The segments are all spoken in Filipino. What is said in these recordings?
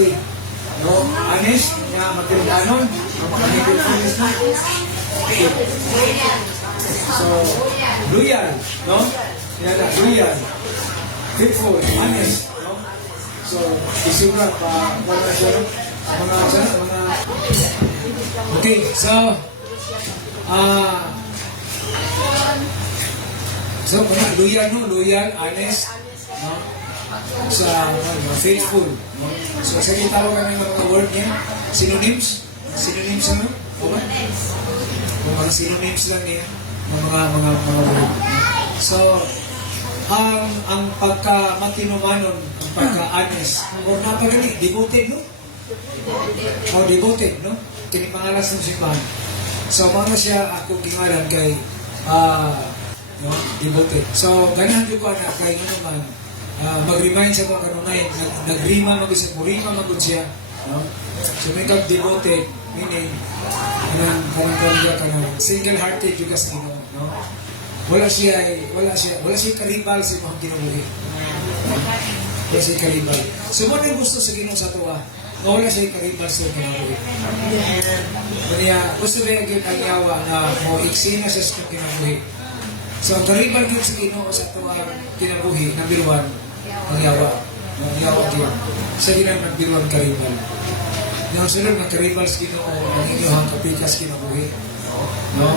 Okay. No, honest, nga matindanon, makakipagpulis na. Okay. So, loyal, no? Yan na, loyal. Faithful, honest, no? So, isura pa, mga siya, mga... Okay, so, so, loyal, no? Loyal, honest, no? Sa faithful, no? So sa tawag kami mga word niya, synonyms, ano? Mga synonyms lang niya, mga word. So ang pagka-matinumanon, ang pagka-honest, or napagaling, devoted, no? O devoted, no? Kinipangalas ng simbahan. So mga siya ako kingalan kay no? Devoted. So ganahan ko na kay ano man mag-remind sa mga kanunay, nag-rima mag-isip mo, rima mag siya. No? So may kag-devoted, meaning, kanang single-hearted yung kasino. No? Wala siya karibal sa mga kinabuhi. Wala siya karibal. So mo na gusto sa ginong sa tuwa, wala siya karibal sa kinabuhi. Kaya gusto ba yung yawa na mo iksina sa kinabuhi. So ang karibal yung sa ginoo sa tuwa kinabuhi, number one, ang yawa din. Sa ginang nagbiruan karibal. Yung sunod ng karibal sa ginoo, ang inyong kapikas kinabuhi. No?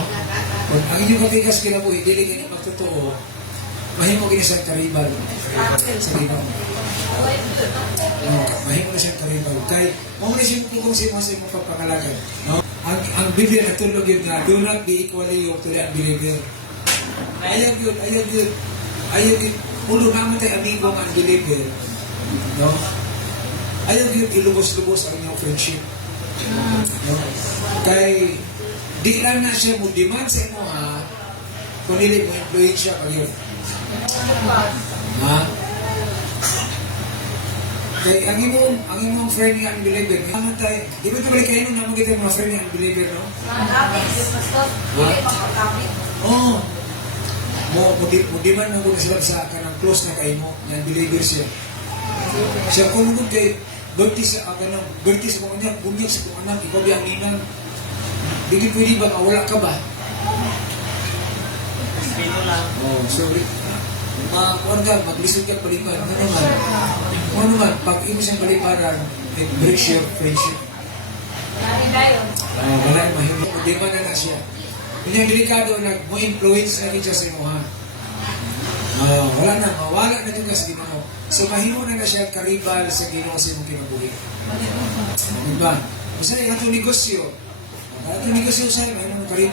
Kung ang inyong kapikas kinabuhi, dili ganyan magtotoo, mahimo gini siyang karibal sa ginoo. No? Mahimo na siyang karibal. Kaya, muna siyang kung si mga pagpakalagan. No? Ang Biblia natulog yun nga, do not be equally yoked to the unbeliever. Ayaw yun. Ulo naman tayo amigo ang unbeliever. No? Ayaw yun ilubos-lubos ang inyong friendship. No? Kaya, di lang na siya mo demand sa inyo ha, kung hindi mo influensya pa yun. Ha? Kaya, ang imong friend nga unbeliever, naman tayo, di ba ito balik kayo nung naman kita mga friend nga unbeliever, no? Oo. Mudiman mo sila sa kanang close na kayo mo, na believer siya. Siya kung nung kay birthday sa kung niya, bunyag sa kung anak, ikaw biyang ninang. Hindi pwede ba, wala ka ba? Oh, sorry. Maglisod ka palipan. Ano naman, pag imo siyang paliparan, it breaks your friendship. Wala, mahimot. Mudiman na siya. Yung delikado na mo influence na siya sa imo ha. Wala na din ka sa Ginoo. So mahimo na siya karibal sa Ginoo sa imong kinabuhi. Diba? Kasi ang negosyo sa mahimo karibal